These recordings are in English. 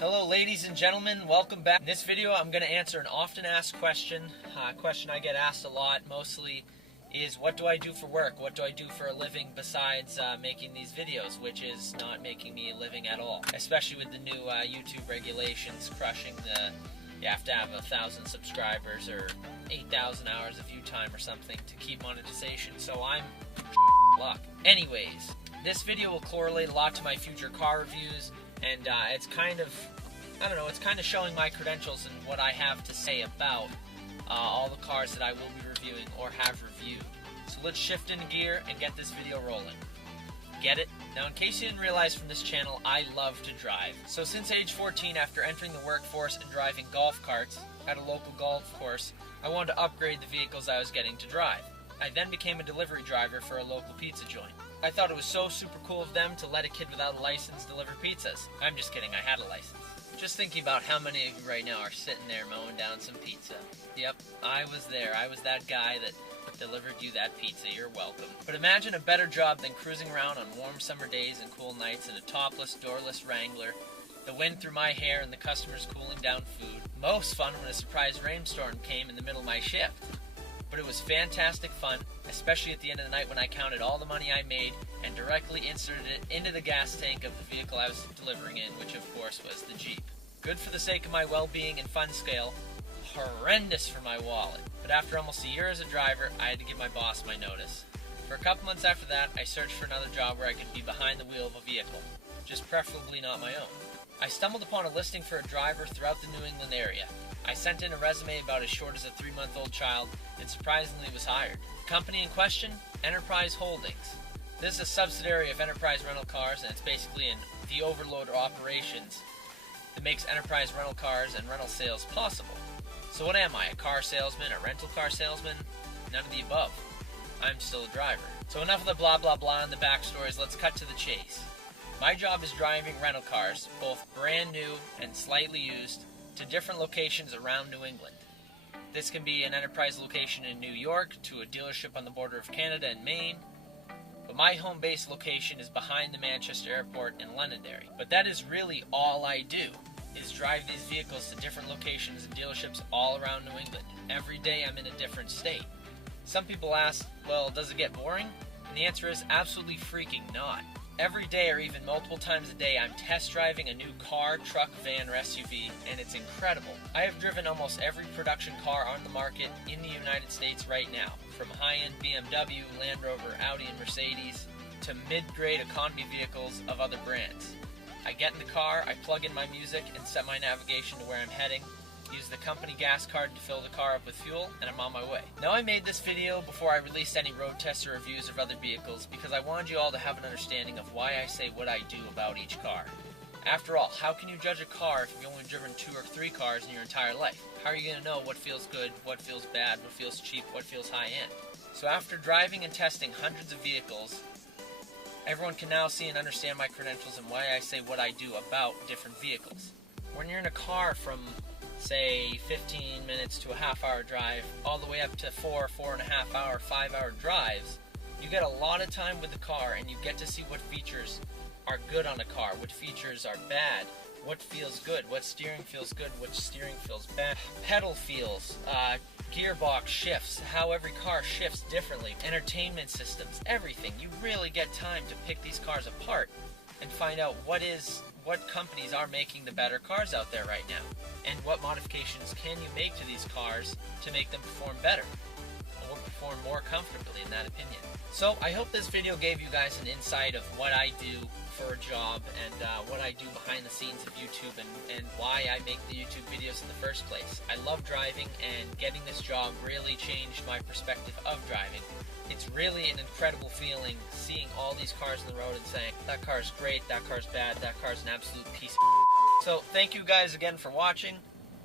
Hello ladies and gentlemen, welcome back. In this video I'm going to answer an often asked question. A question I get asked a lot mostly is, what do I do for work? What do I do for a living besides making these videos, which is not making me a living at all. Especially with the new YouTube regulations crushing you have to have 1,000 subscribers or 8,000 hours of view time or something to keep monetization, so I'm luck. Anyways, this video will correlate a lot to my future car reviews, and it's kind of, it's kind of showing my credentials and what I have to say about all the cars that I will be reviewing or have reviewed. So let's shift into gear and get this video rolling. Get it? Now, in case you didn't realize from this channel, I love to drive. So since age 14, after entering the workforce and driving golf carts at a local golf course, I wanted to upgrade the vehicles I was getting to drive. I then became a delivery driver for a local pizza joint. I thought it was so super cool of them to let a kid without a license deliver pizzas. I'm just kidding, I had a license. Just thinking about how many of you right now are sitting there mowing down some pizza. Yep, I was there. I was that guy that delivered you that pizza. You're welcome. But imagine a better job than cruising around on warm summer days and cool nights in a topless, doorless Wrangler, the wind through my hair and the customers cooling down food. Most fun when a surprise rainstorm came in the middle of my shift. But it was fantastic fun, especially at the end of the night when I counted all the money I made and directly inserted it into the gas tank of the vehicle I was delivering in, which of course was the Jeep. Good for the sake of my well-being and fun scale, horrendous for my wallet. But after almost a year as a driver, I had to give my boss my notice. For a couple months after that, I searched for another job where I could be behind the wheel of a vehicle, just preferably not my own. I stumbled upon a listing for a driver throughout the New England area. I sent in a resume about as short as a 3-month-old child and surprisingly was hired. The company in question? Enterprise Holdings. This is a subsidiary of Enterprise Rental Cars, and it's basically the overload operations that makes Enterprise rental cars and rental sales possible. So what am I, a car salesman, a rental car salesman? None of the above. I'm still a driver. So enough of the blah blah blah and the backstories, let's cut to the chase. My job is driving rental cars, both brand new and slightly used, to different locations around New England. This can be an Enterprise location in New York to a dealership on the border of Canada and Maine, but my home base location is behind the Manchester Airport in Londonderry. But that is really all I do, is drive these vehicles to different locations and dealerships all around New England. Every day I'm in a different state. Some people ask, well, does it get boring? And the answer is absolutely freaking not. Every day or even multiple times a day, I'm test driving a new car, truck, van, or SUV, and it's incredible. I have driven almost every production car on the market in the United States right now, from high-end BMW, Land Rover, Audi, and Mercedes, to mid-grade economy vehicles of other brands. I get in the car, I plug in my music, and set my navigation to where I'm heading, use the company gas card to fill the car up with fuel, and I'm on my way. Now, I made this video before I released any road tests or reviews of other vehicles because I wanted you all to have an understanding of why I say what I do about each car. After all, how can you judge a car if you've only driven 2 or 3 cars in your entire life? How are you going to know what feels good, what feels bad, what feels cheap, what feels high-end? So after driving and testing hundreds of vehicles, everyone can now see and understand my credentials and why I say what I do about different vehicles. When you're in a car from, say, 15 minutes to a half-hour drive, all the way up to 4.5 hour, 5-hour drives, you get a lot of time with the car and you get to see what features are good on a car, what features are bad, what feels good, what steering feels good, what steering feels bad, pedal feels, gearbox shifts, how every car shifts differently, entertainment systems, everything. You really get time to pick these cars apart and find out what companies are making the better cars out there right now, and what modifications can you make to these cars to make them perform better, or perform more comfortably, in that opinion. So I hope this video gave you guys an insight of what I do for a job and what I do behind the scenes of YouTube and why I make the YouTube videos in the first place. I love driving, and getting this job really changed my perspective of driving. It's really an incredible feeling seeing all these cars on the road and saying, that car's great, that car's bad, that car's an absolute piece of So thank you guys again for watching.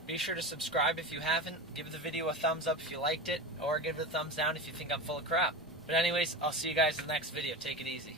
Be sure to subscribe if you haven't, give the video a thumbs up if you liked it, or give it a thumbs down if you think I'm full of crap. But anyways, I'll see you guys in the next video. Take it easy.